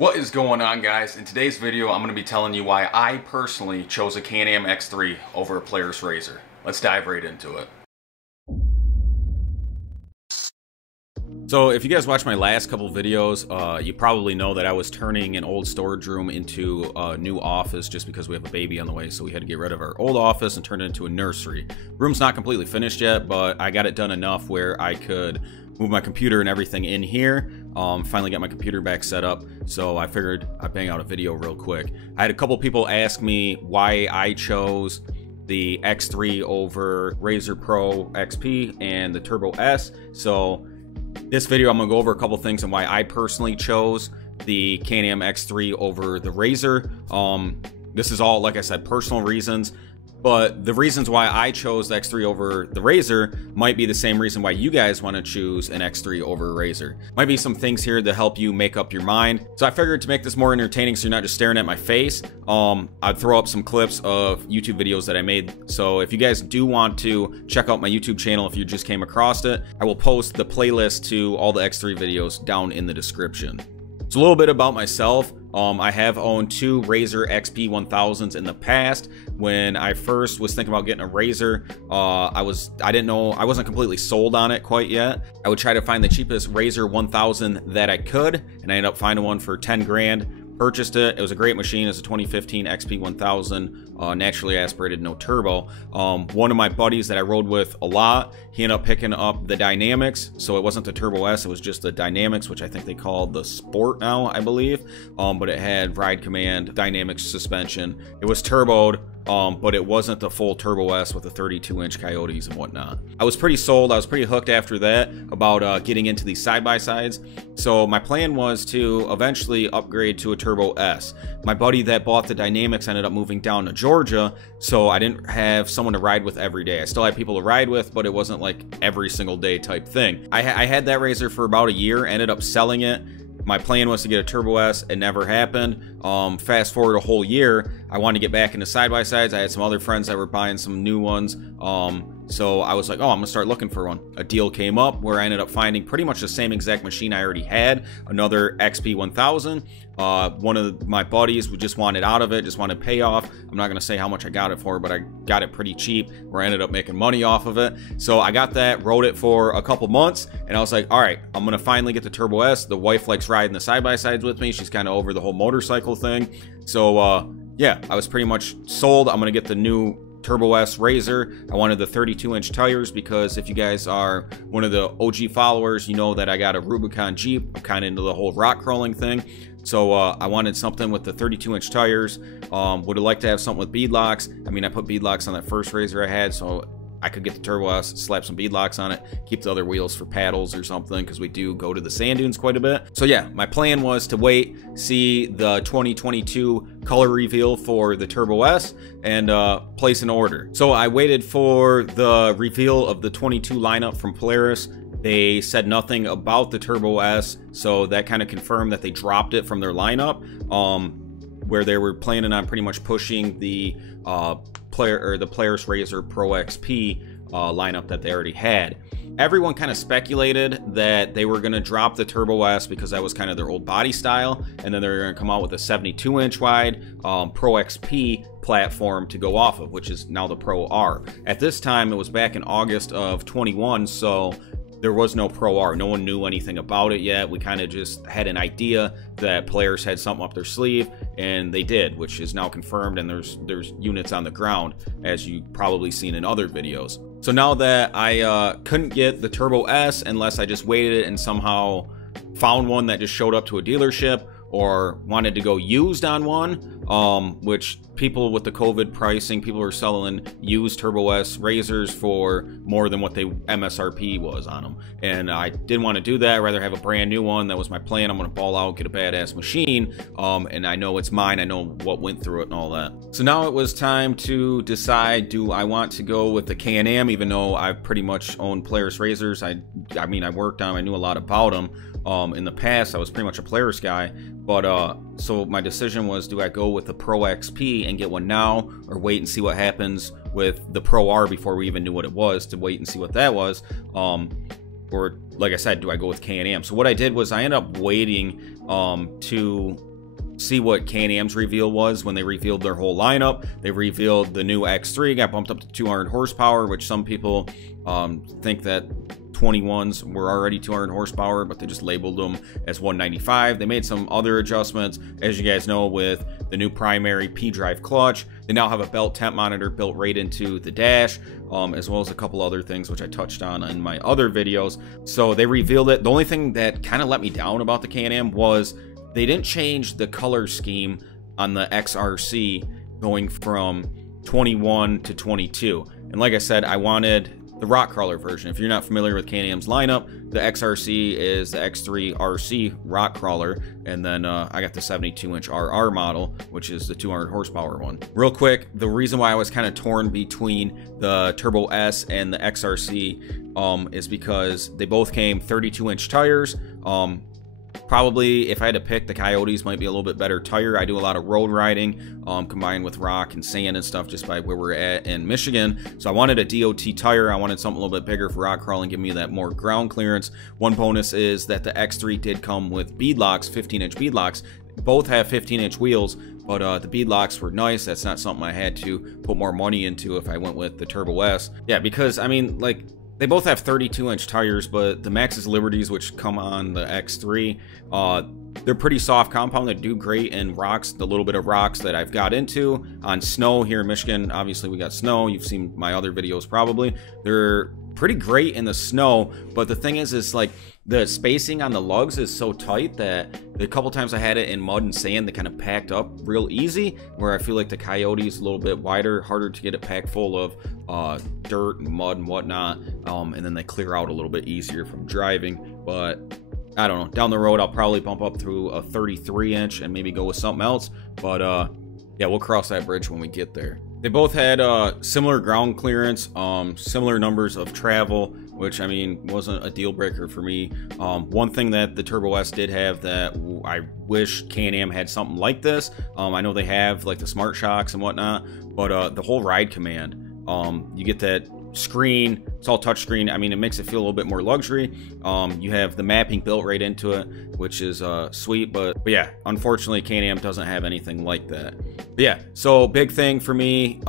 What is going on, guys? In today's video, I'm going to be telling you why I personally chose a Can-Am X3 over a Polaris RZR. Let's dive right into it. So if you guys watched my last couple videos, you probably know that I was turning an old storage room into a new office just because we have a baby on the way, so we had to get rid of our old office and turn it into a nursery. Room's not completely finished yet, but I got it done enough where I could move my computer and everything in here. Finally got my computer back set up, so I figured I'd bang out a video real quick. I had a couple people ask me why I chose the X3 over RZR Pro XP and the Turbo S. So this video I'm gonna go over a couple things and why I personally chose the Can-Am X3 over the RZR. This is all, like I said, personal reasons. But the reasons why I chose the X3 over the RZR might be the same reason why you guys want to choose an X3 over a RZR. Might be some things here to help you make up your mind. So I figured to make this more entertaining so you're not just staring at my face, I'd throw up some clips of YouTube videos that I made. So if you guys do want to check out my YouTube channel, if you just came across it, I will post the playlist to all the X3 videos down in the description. So a little bit about myself. I have owned two RZR XP 1000s in the past. When I first was thinking about getting a RZR, I didn't know, I wasn't completely sold on it quite yet. I would try to find the cheapest RZR 1000 that I could, and I ended up finding one for 10 grand. Purchased it. It was a great machine. It's a 2015 XP 1000, naturally aspirated, no turbo. One of my buddies that I rode with a lot, he ended up picking up the Dynamics. So it wasn't the Turbo S, it was just the Dynamics, which I think they call the Sport now, I believe. But it had ride command, dynamic suspension. It was turboed, but it wasn't the full Turbo S with the 32-inch Coyotes and whatnot. I was pretty sold. I was pretty hooked after that about getting into these side-by-sides. So my plan was to eventually upgrade to a Turbo S. My buddy that bought the Dynamics ended up moving down to Georgia, so I didn't have someone to ride with every day. I still had people to ride with, but it wasn't like every single day type thing. I had that RZR for about a year, ended up selling it. My plan was to get a Turbo S. It never happened. Fast forward a whole year, I wanted to get back into side-by-sides. I had some other friends that were buying some new ones. So I was like, oh, I'm gonna start looking for one. A deal came up where I ended up finding pretty much the same exact machine I already had, another XP 1000. One of my buddies just wanted out of it, just wanted payoff. I'm not gonna say how much I got it for, but I got it pretty cheap, where I ended up making money off of it. So I got that, rode it for a couple months, and I was like, all right, I'm gonna finally get the Turbo S. The wife likes riding the side-by-sides with me. She's kind of over the whole motorcycle thing. So yeah, I was pretty much sold. I'm gonna get the new Turbo S RZR. I wanted the 32-inch tires because if you guys are one of the OG followers, you know that I got a Rubicon Jeep. I'm kind of into the whole rock crawling thing. So I wanted something with the 32-inch tires. Would have liked to have something with bead locks. I mean, I put bead locks on that first RZR I had, so I could get the Turbo S, slap some bead locks on it, keep the other wheels for paddles or something, because we do go to the sand dunes quite a bit. So yeah, my plan was to wait, see the 2022 color reveal for the Turbo S, and place an order. So I waited for the reveal of the 22 lineup from Polaris. They said nothing about the Turbo S, so that kind of confirmed that they dropped it from their lineup, where they were planning on pretty much pushing the Polaris RZR Pro XP lineup that they already had. Everyone kind of speculated that they were going to drop the Turbo S because that was kind of their old body style, and then they were going to come out with a 72-inch wide Pro XP platform to go off of, which is now the Pro R. At this time, it was back in August of 21, so there was no Pro R. No one knew anything about it yet. We kind of just had an idea that Polaris had something up their sleeve, and they did, which is now confirmed, and there's units on the ground, as you've probably seen in other videos. So now that I couldn't get the Turbo S unless I just waited and somehow found one that just showed up to a dealership, or wanted to go used on one, which people with the COVID pricing, people are selling used Turbo S RZRs for more than what they MSRP was on them. And I didn't want to do that. I'd rather have a brand new one. That was my plan. I'm going to ball out, get a badass machine. And I know it's mine. I know what went through it and all that. So now it was time to decide, do I want to go with the Can-Am, even though I've pretty much owned Polaris RZRs. I mean, I worked on them. I knew a lot about them. In the past, I was pretty much a Polaris guy, but so my decision was, do I go with the Pro XP and get one now, or wait and see what happens with the Pro R before we even knew what it was, to wait and see what that was, or like I said, do I go with Can-Am? So what I did was I ended up waiting to see what Can-Am's reveal was when they revealed their whole lineup. They revealed the new X3, got bumped up to 200 horsepower, which some people think that 21s were already 200 horsepower, but they just labeled them as 195. They made some other adjustments, as you guys know, with the new primary P-drive clutch. They now have a belt temp monitor built right into the dash, as well as a couple other things which I touched on in my other videos. So they revealed it. The only thing that kind of let me down about the Can-Am was they didn't change the color scheme on the XRC going from 21 to 22. And like I said, I wanted the rock crawler version. If you're not familiar with Can-Am's lineup, the XRC is the X3 RC rock crawler, and then I got the 72-inch RR model, which is the 200 horsepower one. Real quick, the reason why I was kind of torn between the Turbo S and the XRC is because they both came 32-inch tires. Probably, if I had to pick, the Coyotes might be a little bit better tire. I do a lot of road riding, combined with rock and sand and stuff, just by where we're at in Michigan. So I wanted a DOT tire. I wanted something a little bit bigger for rock crawling, give me that more ground clearance. One bonus is that the X3 did come with bead locks, 15-inch bead locks. Both have 15-inch wheels, but the bead locks were nice. That's not something I had to put more money into if I went with the Turbo S. Yeah, because, I mean, like, they both have 32-inch tires, but the Maxxis Liberties, which come on the X3, they're pretty soft compound. They do great in rocks, the little bit of rocks that I've got into. On snow here in Michigan, obviously we got snow. You've seen my other videos probably. They're pretty great in the snow, but the thing is like the spacing on the lugs is so tight that the couple times I had it in mud and sand, they kind of packed up real easy, where I feel like the Coyote is a little bit wider, harder to get it packed full of dirt and mud and whatnot, and then they clear out a little bit easier from driving. But I don't know, down the road I'll probably bump up through a 33-inch and maybe go with something else, but yeah, we'll cross that bridge when we get there. They both had similar ground clearance, similar numbers of travel, which, I mean, wasn't a deal breaker for me. One thing that the Turbo S did have that I wish Can-Am had something like this. I know they have like the smart shocks and whatnot, but the whole ride command, you get that screen. It's all touchscreen. I mean, it makes it feel a little bit more luxury. You have the mapping built right into it, which is sweet, but yeah, unfortunately Can-Am doesn't have anything like that. But yeah, so big thing for me,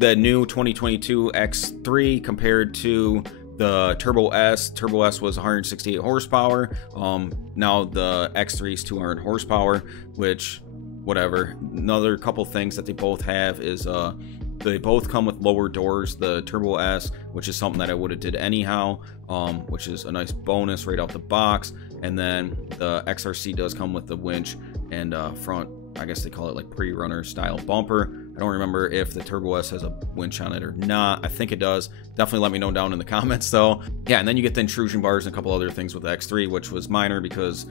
the new 2022 X3 compared to the Turbo S. Turbo S was 168 horsepower. Now the X3 is 200 horsepower, which, whatever. Another couple things that they both have is they both come with lower doors. The Turbo S, which is something that I would have did anyhow, which is a nice bonus right out the box. And then the XRC does come with the winch and front, I guess they call it like pre-runner style bumper. I don't remember if the Turbo S has a winch on it or not. I think it does. Definitely let me know down in the comments though. Yeah, and then you get the intrusion bars and a couple other things with the X3, which was minor because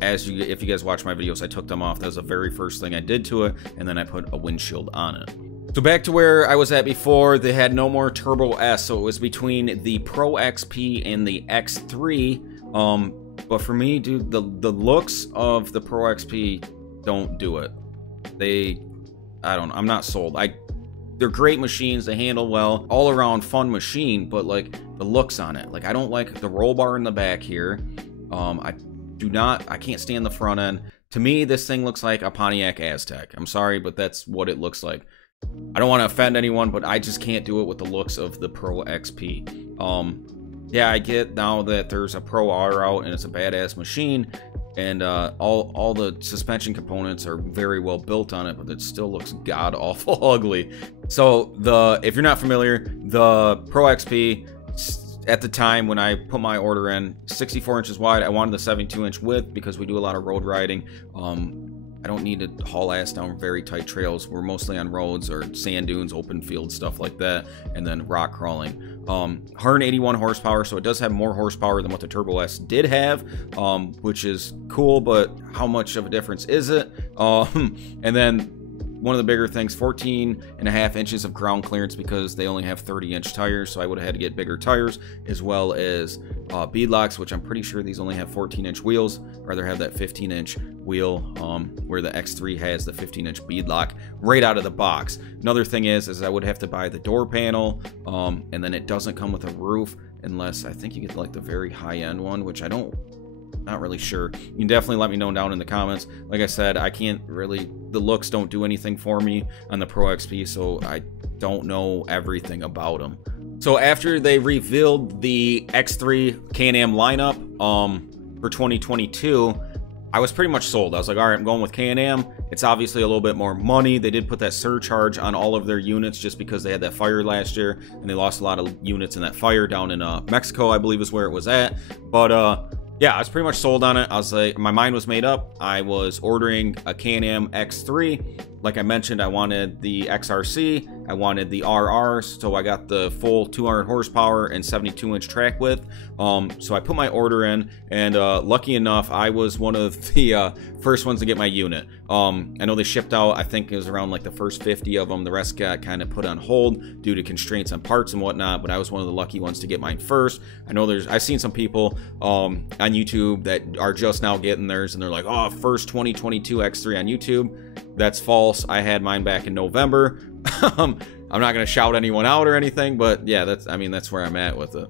if you guys watch my videos, I took them off. That was the very first thing I did to it, and then I put a windshield on it. So back to where I was at before, they had no more Turbo S, so it was between the Pro XP and the X3. But for me, dude, the looks of the Pro XP don't do it. I'm not sold. They're great machines, they handle well, all around fun machine, but like the looks on it, like I don't like the roll bar in the back here. I can't stand the front end. To me, this thing looks like a Pontiac Aztek. I'm sorry, but that's what it looks like. I don't want to offend anyone, but I just can't do it with the looks of the Pro XP. Yeah, I get now that there's a Pro R out and it's a badass machine, and all the suspension components are very well built on it, but it still looks god awful ugly. So if you're not familiar, the Pro XP at the time when I put my order in, 64 inches wide. I wanted the 72-inch width because we do a lot of road riding. I don't need to haul ass down very tight trails. We're mostly on roads or sand dunes, open field, stuff like that, and then rock crawling. 181 horsepower, so it does have more horsepower than what the Turbo S did have, which is cool, but how much of a difference is it? And then one of the bigger things, 14.5 inches of ground clearance because they only have 30-inch tires, so I would have had to get bigger tires, as well as bead locks, which I'm pretty sure these only have 14-inch wheels. I'd rather have that 15-inch wheel where the X3 has the 15-inch bead lock right out of the box. Another thing is I would have to buy the door panel, and then it doesn't come with a roof unless I think you get like the very high-end one, which I don't not really sure. You can definitely let me know down in the comments. Like I said, I can't really, the looks don't do anything for me on the Pro XP, so I don't know everything about them. So after they revealed the X3 Can-Am lineup for 2022, I was pretty much sold. I was like, all right, I'm going with Can-Am. It's obviously a little bit more money. They did put that surcharge on all of their units just because they had that fire last year, and they lost a lot of units in that fire down in Mexico, I believe is where it was at. But yeah, I was pretty much sold on it. I was like, my mind was made up. I was ordering a Can-Am X3. Like I mentioned, I wanted the XRC, I wanted the RR, so I got the full 200 horsepower and 72-inch track width. So I put my order in, and lucky enough, I was one of the first ones to get my unit. I know they shipped out, I think it was around like the first 50 of them. The rest got kind of put on hold due to constraints on parts and whatnot, but I was one of the lucky ones to get mine first. I know I've seen some people on YouTube that are just now getting theirs, and they're like, oh, first 2022 X3 on YouTube. That's false. I had mine back in November. I'm not going to shout anyone out or anything, but yeah, that's where I'm at with it.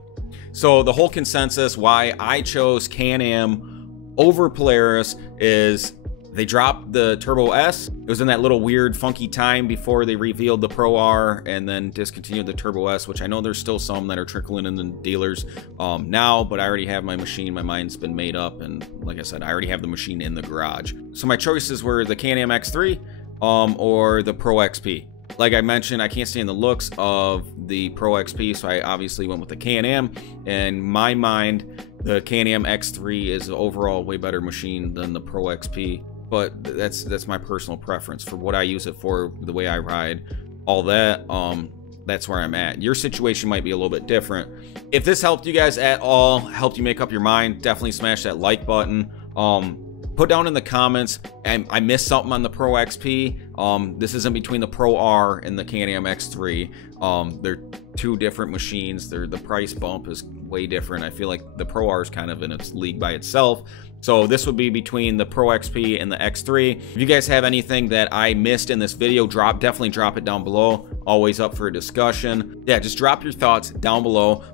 So the whole consensus why I chose Can-Am over Polaris is they dropped the Turbo S. It was in that little weird funky time before they revealed the Pro R and then discontinued the Turbo S, which I know there's still some that are trickling in the dealers now, but I already have my machine. My mind's been made up, and like I said, I already have the machine in the garage. So my choices were the Can-Am X3 or the Pro XP. Like I mentioned, I can't stand the looks of the Pro XP, so I obviously went with the Can-Am. In my mind, the Can-Am X3 is an overall way better machine than the Pro XP. But that's my personal preference for what I use it for, the way I ride, all that. That's where I'm at. Your situation might be a little bit different. If this helped you guys at all, helped you make up your mind, definitely smash that like button. Put down in the comments, I missed something on the Pro XP. This isn't between the Pro R and the Can-Am X3. They're two different machines. The price bump is way different. I feel like the Pro R is kind of in its league by itself. So this would be between the Pro XP and the X3. If you guys have anything that I missed in this video, definitely drop it down below. Always up for a discussion. Yeah, just drop your thoughts down below.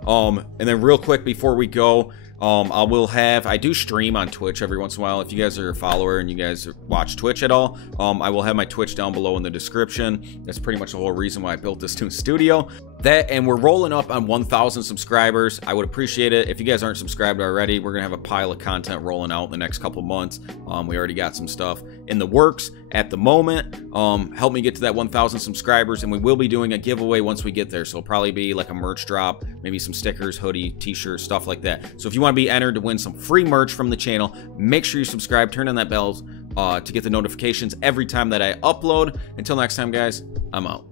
And then real quick before we go, I do stream on Twitch every once in a while. If you guys are a follower and you guys watch Twitch at all, I will have my Twitch down below in the description. That's pretty much the whole reason why I built this new studio. And we're rolling up on 1,000 subscribers. I would appreciate it if you guys aren't subscribed already. We're gonna have a pile of content rolling out in the next couple months. We already got some stuff in the works at the moment. Help me get to that 1,000 subscribers, and we will be doing a giveaway once we get there. So it'll probably be like a merch drop, maybe some stickers, hoodie, t-shirts, stuff like that. So if you want to be entered to win some free merch from the channel, make sure you subscribe, turn on that bell to get the notifications every time that I upload. Until next time, guys, I'm out.